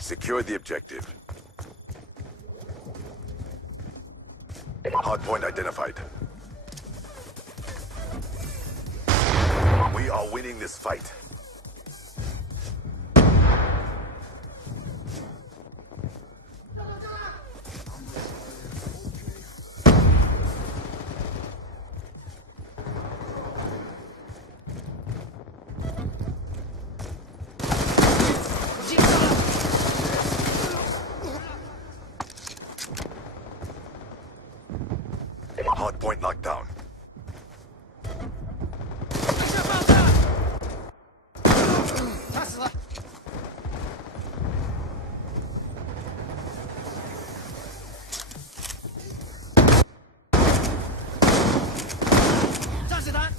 Secure the objective. Hardpoint identified. We are winning this fight. Hardpoint locked down. 他死了。炸子弹。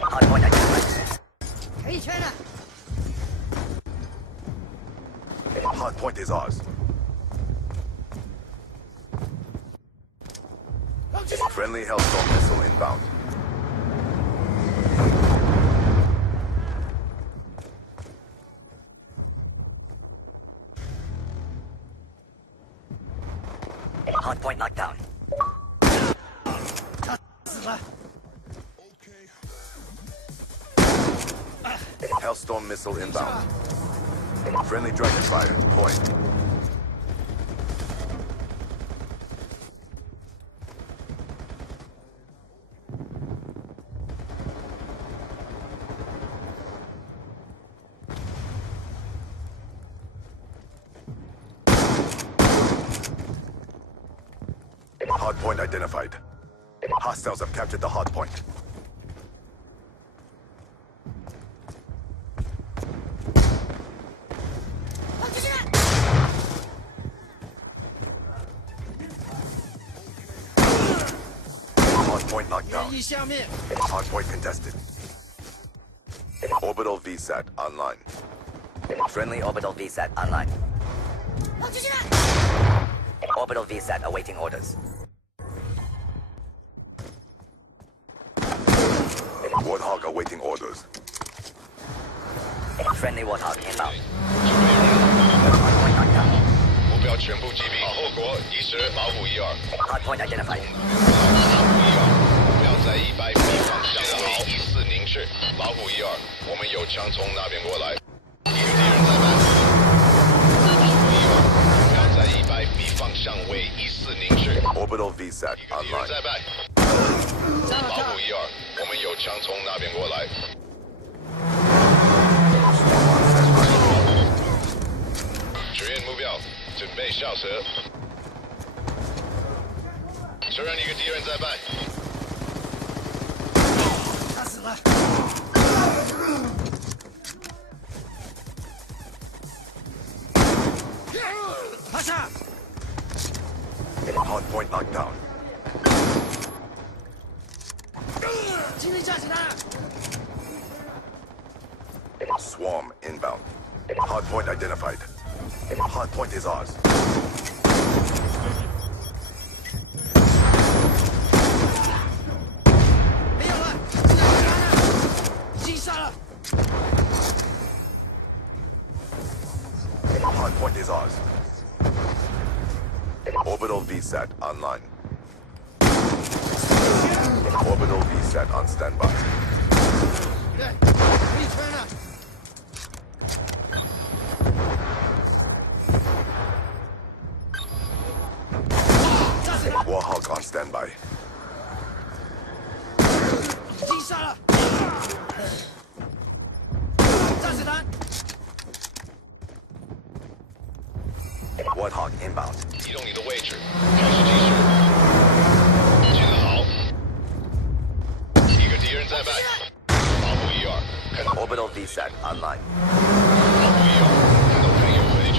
Hardpoint identified. 赔一圈了。 Hardpoint is ours. Friendly Hellstorm missile inbound. Hardpoint knocked down. 他死了。 Hellstorm missile inbound. Friendly Dragonfire deployed. Hardpoint identified. Hostiles have captured the hardpoint. Hardpoint locked 愿 down. 意消灭。 Hardpoint contested. Orbital VSAT online. Friendly orbital VSAT online. Orbital VSAT awaiting orders. Warthog awaiting orders. Friendly Warthog inbound. Hardpoint knocked down. 目标全部击毙，后果10老虎12。 Hardpoint identified. 老虎12，目标在100米方向为14凝视。老虎12，我们有枪从那边过来。一个敌人在办。老虎12，目标在100米方向为14凝视。 Orbital VSAT 一个敌人 online. 在办。老虎12，我们有枪从那边过来。 确认目标，准备下车。确认一个敌人在办。 他死了。发射。 Hardpoint locked down. 精灵炸子弹。 Swarm inbound. Hardpoint identified. Hardpoint is ours. 没有了，炸子弹了，已经杀了。 Hardpoint is ours. Orbital VSAT online. Orbital VSAT on standby. 对，赔一圈了。 炸子弹 Warhawk on standby. 已经杀了。炸子弹。 Warthog inbound. 移动你的位置，开始计时。记得好。一个敌人在办。老虎12，看到 Orbital VSAT online. 老虎12，看到朋友回圈。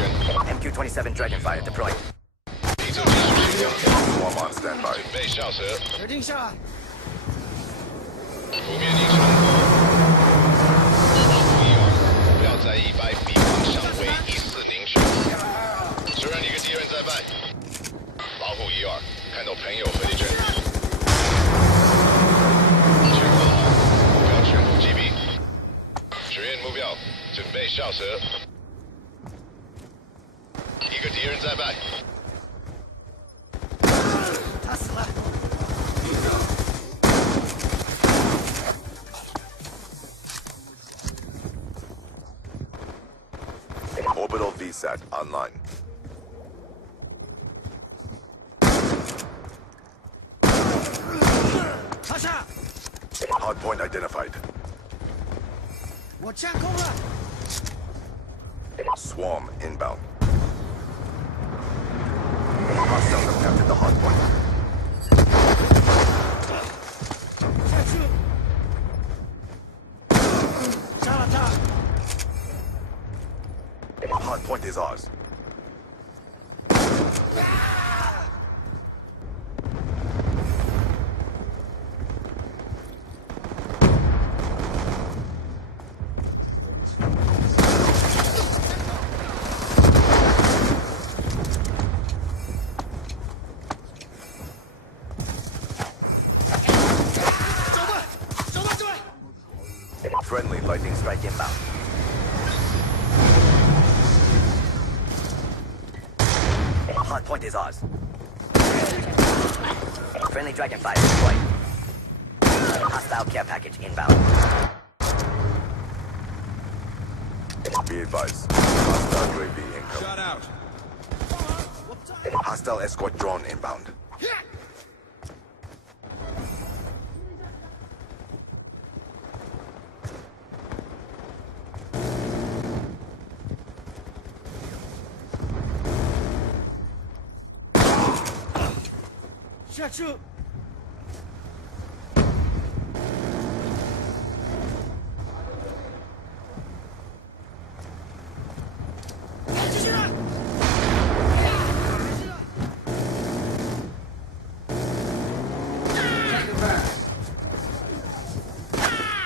MQ-27 Dragonfire deployed. 立正技术形象， Swarm on standby. 准备下车。决定下来。扑灭敌城。老虎12，目标在100米方向为14凝视。虽然一个敌人在办。老虎12，看到朋友回力针。全部好，目标全部击毙。指引目标，准备下车。一个敌人在败。他死了。 Orbital VSAT online. 发射！ Hardpoint identified. 我占空了。 Swarm inbound. Hostiles have captured the hardpoint. 下去。杀了他。 Hardpoint is ours. Friendly lightning strike inbound. Hardpoint is ours. Friendly Dragonfire deployed. Hostile care package inbound. Be advised. Hostile UAV incoming. Shot out. Hostile escort drone inbound. Shut you!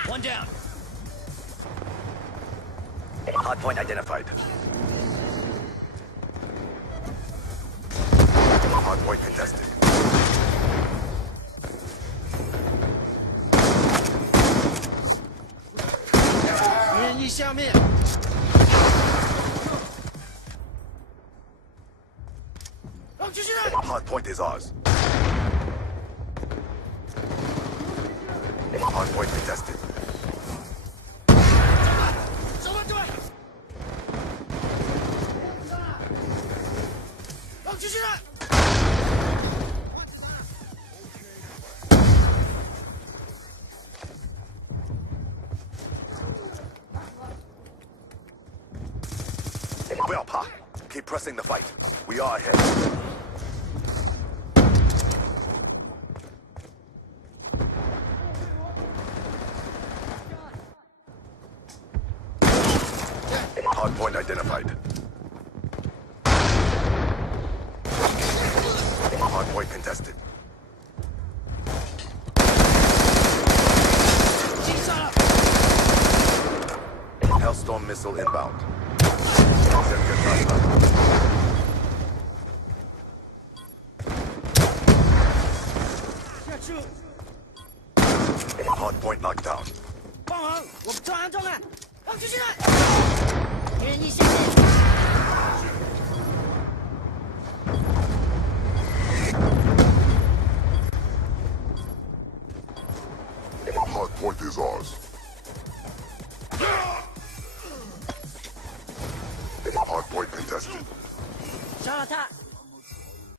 One down. Hardpoint identified. Hardpoint contested. 敌人一下面。让继续来。 Hardpoint is ours. Hardpoint contested. 手把对。让继续来。 不要怕 Keep pressing the fight. We are ahead. Hardpoint identified. Hardpoint contested. 击杀了。 Hellstorm missile inbound. Objective hostile. Hardpoint knocked down. 帮忙，我们撞岸撞岸，让继续来。敌人一下面。 Hardpoint is ours. Hardpoint contested. 杀了他。